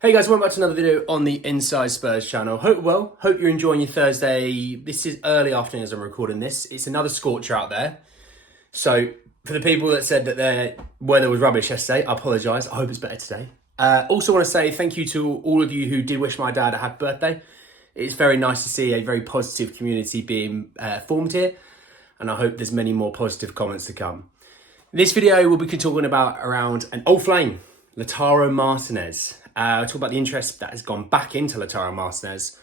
Hey guys, welcome back to another video on the Inside Spurs channel. Hope you're enjoying your Thursday. This is early afternoon as I'm recording this. It's another scorcher out there. So for the people that said that their weather was rubbish yesterday, I apologise. I hope it's better today. Also want to say thank you to all of you who did wish my dad a happy birthday. It's very nice to see a very positive community being formed here. And I hope there's many more positive comments to come. This video we'll be talking about around an old flame, Lautaro Martinez. We'll talk about the interest that has gone back into Lautaro Martinez.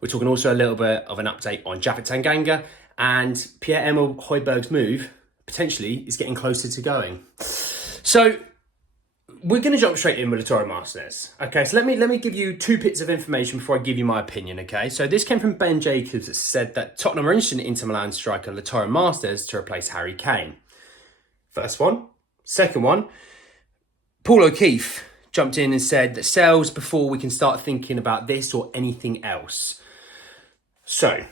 We're talking also a little bit of an update on Tanganga, and Pierre-Emile Højbjerg's move potentially is getting closer to going. So we're going to jump straight in with Lautaro Martinez. Okay, so let me give you two bits of information before I give you my opinion. Okay, so this came from Ben Jacobs that said that Tottenham are interested in Inter Milan striker Lautaro Martinez to replace Harry Kane. First one. Second one, Paul O'Keefe jumped in and said that sales before we can start thinking about this or anything else. So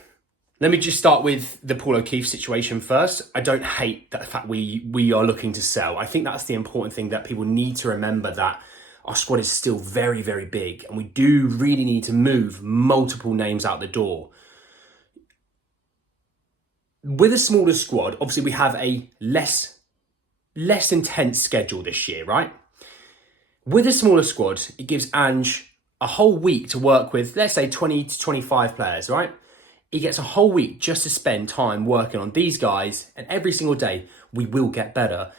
let me just start with the Paul O'Keefe situation first. I don't hate the fact we are looking to sell. I think that's the important thing, that people need to remember that our squad is still very, very big and we do really need to move multiple names out the door. With a smaller squad, obviously we have a less intense schedule this year, right? With a smaller squad, it gives Ange a whole week to work with, let's say 20 to 25 players, right? He gets a whole week just to spend time working on these guys, and every single day we will get better.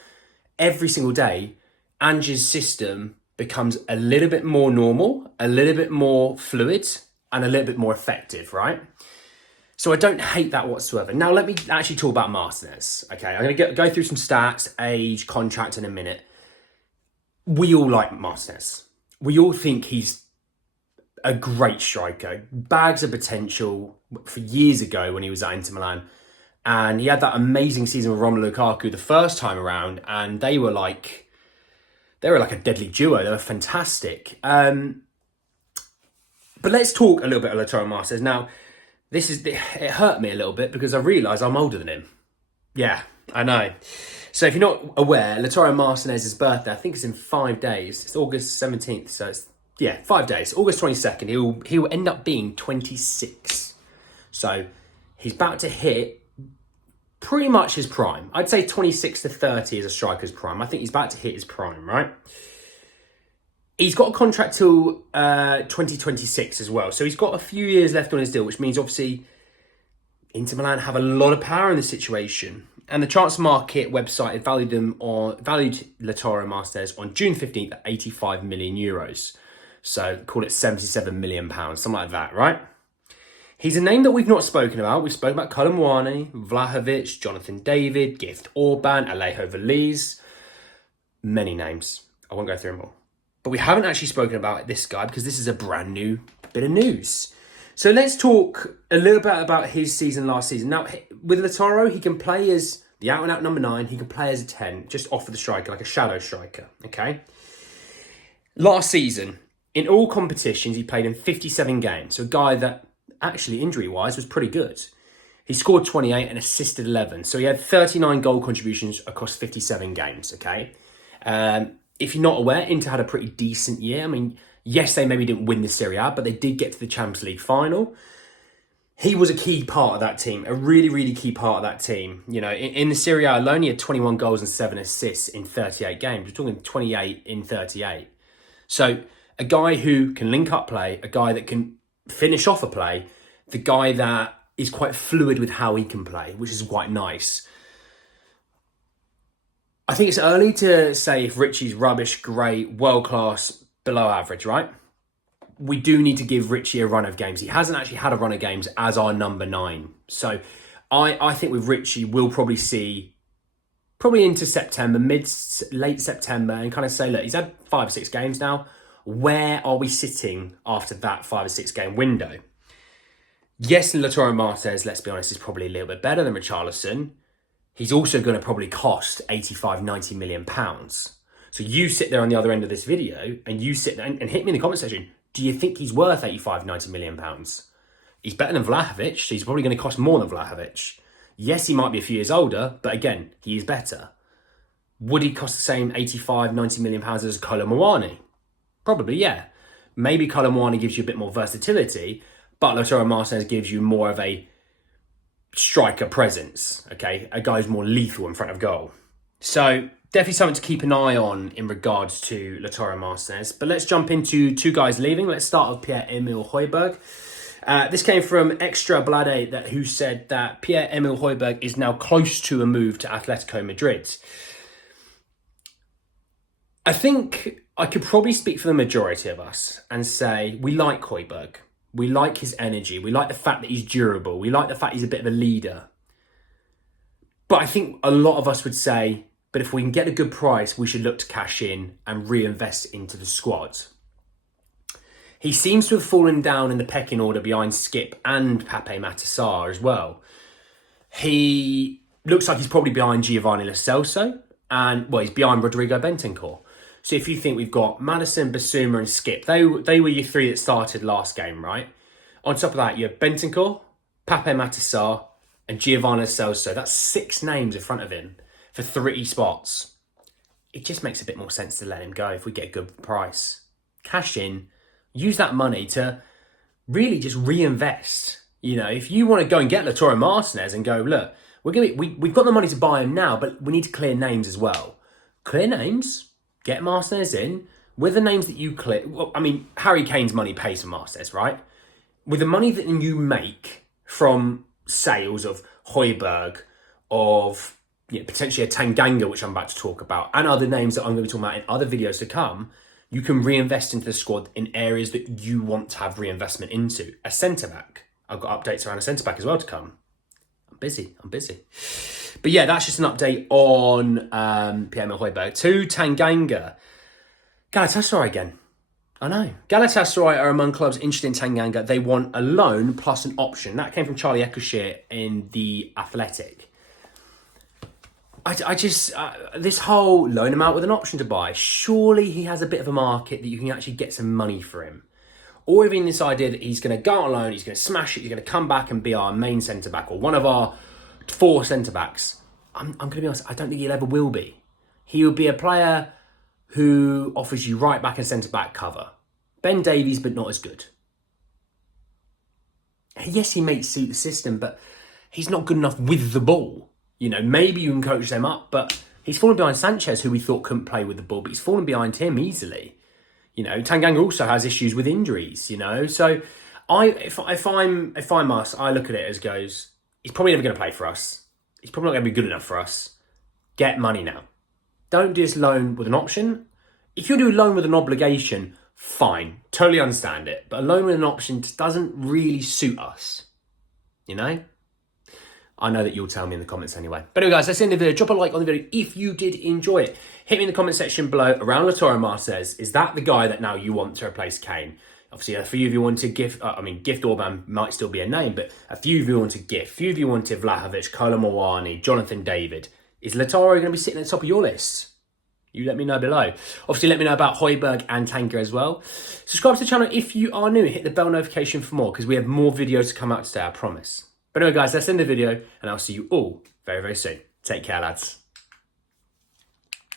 Every single day, Ange's system becomes a little bit more normal, a little bit more fluid, and a little bit more effective, right? So I don't hate that whatsoever. Now let me actually talk about Martinez, okay? I'm going to go through some stats, age, contract in a minute. We all like Martinez. We all think he's a great striker. Bags of potential for years ago when he was at Inter Milan. And he had that amazing season with Romelu Lukaku the first time around. And they were like a deadly duo. They were fantastic. But let's talk a little bit of Lautaro Martinez. Now, it hurt me a little bit because I realised I'm older than him. Yeah, I know. So if you're not aware, Lautaro Martinez's birthday, I think it's in 5 days. It's August 17th, so it's, 5 days. August 22nd, he'll end up being 26. So he's about to hit pretty much his prime. I'd say 26 to 30 is a striker's prime. I think he's about to hit his prime, right? He's got a contract till 2026 as well. So he's got a few years left on his deal, which means obviously Inter Milan have a lot of power in this situation. And the transfer market website valued Lautaro Martinez on June 15th at 85 million euros. So call it 77 million pounds, something like that, right? He's a name that we've not spoken about. We've spoken about Colomwani, Vlahovic, Jonathan David, Gift Orban, Alejo Veliz. Many names. I won't go through them all. But we haven't actually spoken about this guy because this is a brand new bit of news. So let's talk a little bit about his season last season. Now, with Lautaro, he can play as the out-and-out number 9. He can play as a 10, just off of the striker, like a shadow striker, okay? Last season, in all competitions, he played in 57 games. So a guy that, actually, injury-wise, was pretty good. He scored 28 and assisted 11. So he had 39 goal contributions across 57 games, okay? If you're not aware, Inter had a pretty decent year. I mean, yes, they maybe didn't win the Serie A, but they did get to the Champions League final. He was a key part of that team, a really, really key part of that team. You know, in the Serie A alone, he had 21 goals and 7 assists in 38 games. We're talking 28 in 38. So a guy who can link up play, a guy that can finish off a play, the guy that is quite fluid with how he can play, which is quite nice. I think it's early to say if Richie's rubbish, great, world-class, below average, right? We do need to give Richie a run of games. He hasn't actually had a run of games as our number 9. So I think with Richie, we'll probably see, into September, late September, and kind of say, look, he's had 5 or 6 games now. Where are we sitting after that 5 or 6 game window? Yes, Lautaro Martinez, let's be honest, is probably a little bit better than Richarlison. He's also going to probably cost 85, 90 million pounds. So you sit there on the other end of this video and you sit there and hit me in the comment section. Do you think he's worth 85, 90 million pounds? He's better than Vlahovic, so he's probably going to cost more than Vlahovic. Yes, he might be a few years older, but again, he is better. Would he cost the same 85, 90 million pounds as Colomwani? Probably, yeah. Maybe Colomwani gives you a bit more versatility, but Lautaro Martinez gives you more of a striker presence, okay? A guy who's more lethal in front of goal. So definitely something to keep an eye on in regards to Lautaro Martinez. But let's jump into two guys leaving. Let's start with Pierre-Emile Højbjerg. This came from Extra Blade, who said that Pierre-Emile Højbjerg is now close to a move to Atletico Madrid. I think I could probably speak for the majority of us and say we like Højbjerg. We like his energy. We like the fact that he's durable. We like the fact he's a bit of a leader. But I think a lot of us would say, but if we can get a good price, we should look to cash in and reinvest into the squad. He seems to have fallen down in the pecking order behind Skip and Pape Matar as well. He looks like he's probably behind Giovanni Lo Celso and, well, he's behind Rodrigo Bentancur. So if you think we've got Maddison, Basuma and Skip, they were your three that started last game, right? On top of that, you have Bentancur, Pape Matar and Giovanni Lo Celso. That's 6 names in front of him for 3 spots. It just makes a bit more sense to let him go if we get a good price. Cash in, use that money to really just reinvest. You know, if you want to go and get Lautaro Martinez and go, look, we've got the money to buy him now, but we need to clear names as well. Clear names. Get Martinez in with the names that you clear. Well, I mean, Harry Kane's money pays for Martinez, right? With the money that you make from sales of Højbjerg, of potentially a Tanganga, which I'm about to talk about, and other names that I'm going to be talking about in other videos to come, you can reinvest into the squad in areas that you want to have reinvestment into. A centre-back. I've got updates around a centre-back as well to come. I'm busy. But yeah, that's just an update on Pierre-Emile Højbjerg. To Tanganga. Galatasaray again. I know. Galatasaray are among clubs interested in Tanganga. They want a loan plus an option. That came from Charlie Eccleshare in The Athletic. I just, this whole loan him out with an option to buy, surely he has a bit of a market that you can actually get some money for him. Or even this idea that he's going to go out on loan, he's going to smash it, he's going to come back and be our main centre-back or one of our 4 centre-backs. I'm going to be honest, I don't think he'll ever will be. He will be a player who offers you right back and centre-back cover. Ben Davies, but not as good. Yes, he may suit the system, but he's not good enough with the ball. You know, maybe you can coach them up, but he's fallen behind Sanchez, who we thought couldn't play with the ball, but he's fallen behind him easily. You know, Tanganga also has issues with injuries, you know. So if I'm us, I look at it as goes, he's probably never going to play for us. He's probably not going to be good enough for us. Get money now. Don't do this loan with an option. If you do a loan with an obligation, fine. Totally understand it. But a loan with an option just doesn't really suit us. You know? I know that you'll tell me in the comments anyway. But anyway, guys, that's the end of the video. Drop a like on the video if you did enjoy it. Hit me in the comment section below around Lautaro Martinez. Is that the guy that now you want to replace Kane? Obviously, a few of you wanted Gift. Gift Orban might still be a name, but a few of you wanted Gift. A few of you wanted Vlahovic, Colomwani, Jonathan David. Is Lautaro going to be sitting at the top of your list? You let me know below. Obviously, let me know about Højbjerg and Tanganga as well. Subscribe to the channel if you are new. Hit the bell notification for more because we have more videos to come out today, I promise. But anyway, guys, that's the end of the video, and I'll see you all very, very soon. Take care, lads.